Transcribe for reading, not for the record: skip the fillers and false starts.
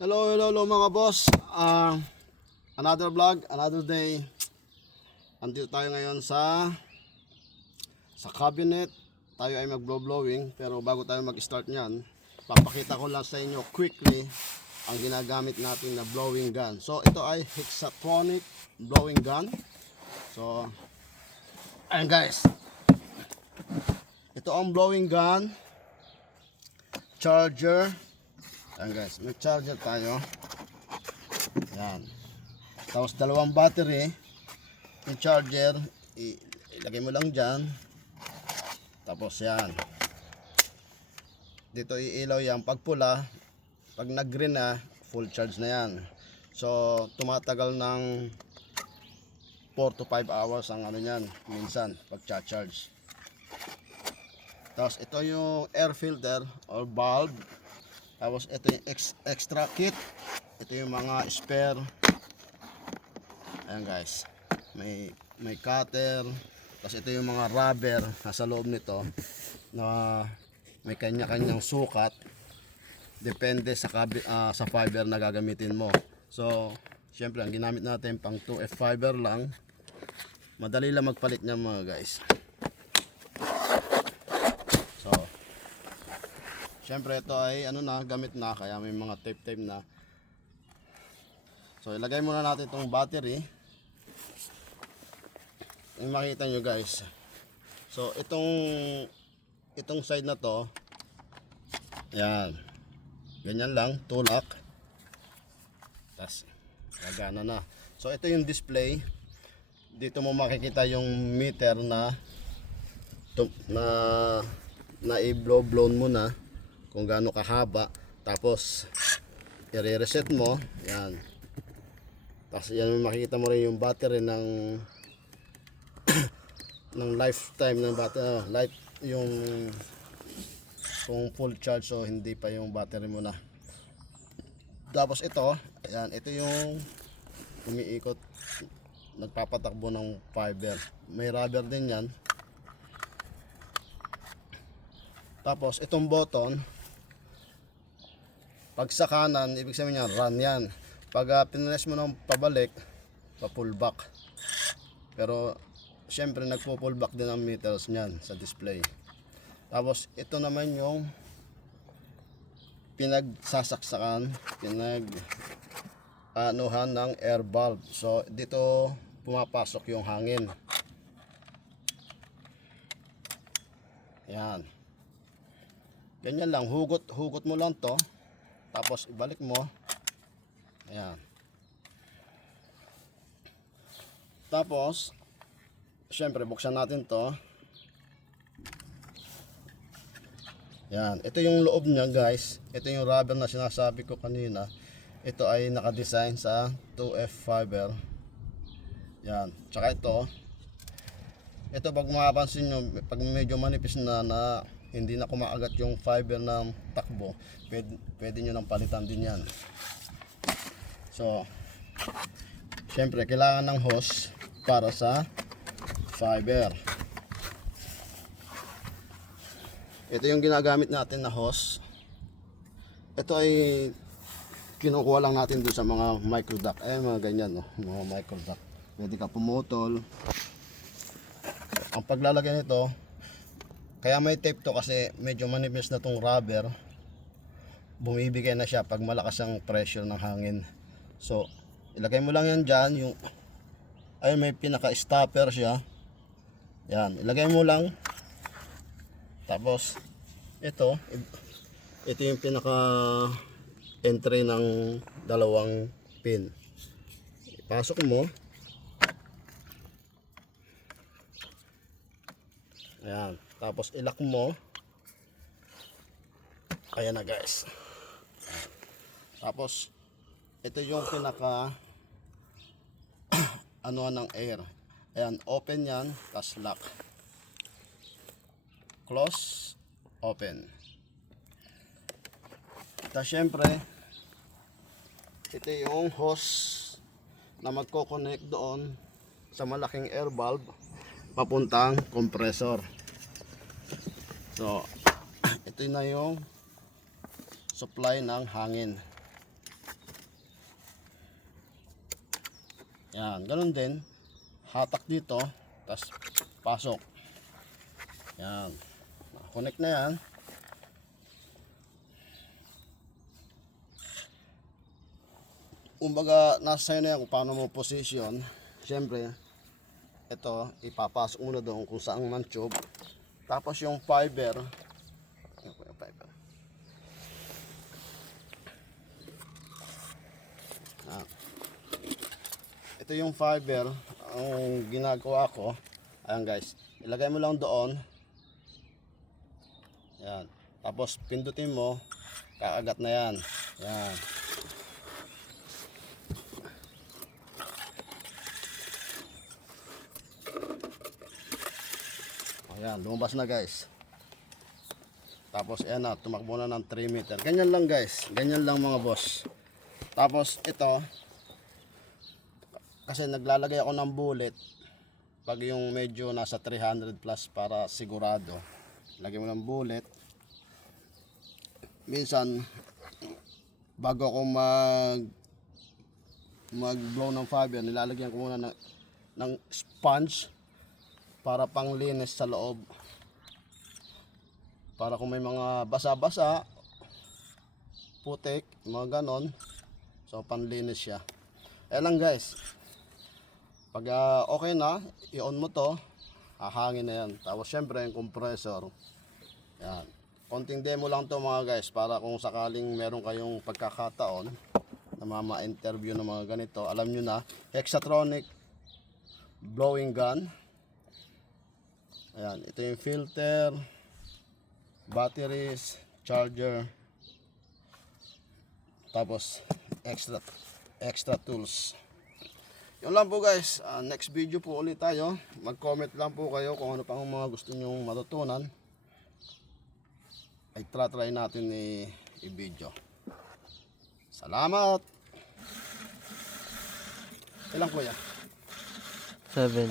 Hello mga boss. Another vlog, another day. Andito tayo ngayon sa cabinet. Tayo ay mag-blowing, pero bago tayo mag-start niyan, papakita ko lang sa inyo quickly ang ginagamit natin na blowing gun. So ito ay Hexatronic blowing gun. So ayan guys. Ito ang blowing gun, charger. Ayan guys, may charger tayo. Ayan. Tapos dalawang battery. Yung charger, ilagay mo lang dyan. Tapos yan. Dito iilaw yan. Pag pula, pag nag-green na, full charge na yan. So, tumatagal ng 4 to 5 hours ang ano yan, minsan, pag charge. Tapos ito yung air filter or bulb. Tapos ito yung extra kit. Ito yung mga spare. Ayan guys. May cutter. Tapos ito yung mga rubber nasa loob nito na may kanya-kanyang sukat. Depende sa fiber na gagamitin mo. So, syempre ang ginamit natin pang 2F fiber lang. Madali lang magpalit niya mga guys. Siyempre ito ay gamit na, kaya may mga tape na. So ilagay muna natin itong battery. Yung makita nyo guys. So itong side na to, yan, ganyan lang, tulak. Tapos gagana na. So ito yung display. Dito mo makikita yung meter na i-blown mo na kung gaano kahaba. Tapos i-reset mo yan. Tapos yan, makikita mo rin yung battery ng ng lifetime ng battery, life yung kung full charge o hindi pa yung battery mo na. Tapos ito, ayan, ito yung umiikot, nagpapatakbo ng fiber. May rubber din yan. Tapos itong button, pag sa kanan, ibig sabihin niya run yan. Pag pinress mo ng pabalik, pa-pull back. Pero syempre nagpo-pull back din ang meters niyan sa display. Tapos ito naman yung pinagsasaksakan, anuhan ng air valve. So dito pumapasok yung hangin. Yan. Ganyan lang, hugot mo lang to. Tapos ibalik mo. Ayan. Tapos syempre buksan natin to. Yan, ito yung loob niya guys. Ito yung rubber na sinasabi ko kanina. Ito ay naka-design sa 2F fiber. Yan, tsaka ito pag mapapansin nyo, pag medyo manipis na hindi na kumaagat yung fiber ng takbo, pwede nyo nang palitan din yan. So syempre kailangan ng hose para sa fiber. Ito yung ginagamit natin na hose. Ito ay kinukuha lang natin doon sa mga micro duct. Mga ganyan, no? Mga micro duct. Pwede ka pumutol. Ang paglalagay nito, kaya may tape to kasi medyo manipis na tong rubber. Bumibigay na siya pag malakas ang pressure ng hangin. So ilagay mo lang yan dyan. May pinaka-stopper siya. Yan, ilagay mo lang. Tapos ito yung pinaka entry ng dalawang pin. Ipasok mo. Ayan. Tapos ilak mo. Ayan na guys. Tapos ito yung pinaka anuhan ng air. Ayan, open yan, tapos lock. Close, open. Tapos syempre ito yung hose na magko-connect doon sa malaking air valve papuntang compressor. So ito na yung supply ng hangin. Yan, ganun din. Hatak dito, tapos pasok. Yan. Connect na yan. Kumbaga, nasa sa'yo na yan kung paano mo position. Siyempre, ito, ipapasok mo na doon kung saan man tube. Tapos yung fiber, yan po yung fiber. Ah. Ito yung fiber, ang ginagawa ko. Ayan guys, ilagay mo lang doon. Yan. Tapos pindutin mo, kaagat na yan. Yan. Ayan, lumabas na guys. Tapos ayan na, tumakbo na ng 3 meter. Ganyan lang guys, ganyan lang mga boss. Tapos ito, kasi naglalagay ako ng bullet pag yung medyo nasa 300 plus para sigurado. Lagyan mo ng bullet. Minsan, bago ako mag-blow ng fiber, nilalagyan ko muna ng sponge para panglinis sa loob. Para kung may mga basa-basa, putik, mga ganon. So, panlinis siya. Ayan lang guys. Pag okay na, i-on mo to, hahangin na yan. Tapos syempre yung compressor. Yan. Konting demo lang to mga guys para kung sakaling meron kayong pagkakataon na ma-interview ng mga ganito. Alam nyo na, Hexatronic blowing gun. Ayan, ito yung filter, batteries, charger, tapos extra tools. Yun lang po guys, next video po ulit tayo. Mag-comment lang po kayo kung ano pang mga gusto nyong matutunan. Ay try natin i-video. Salamat! Ilang kuya? 7.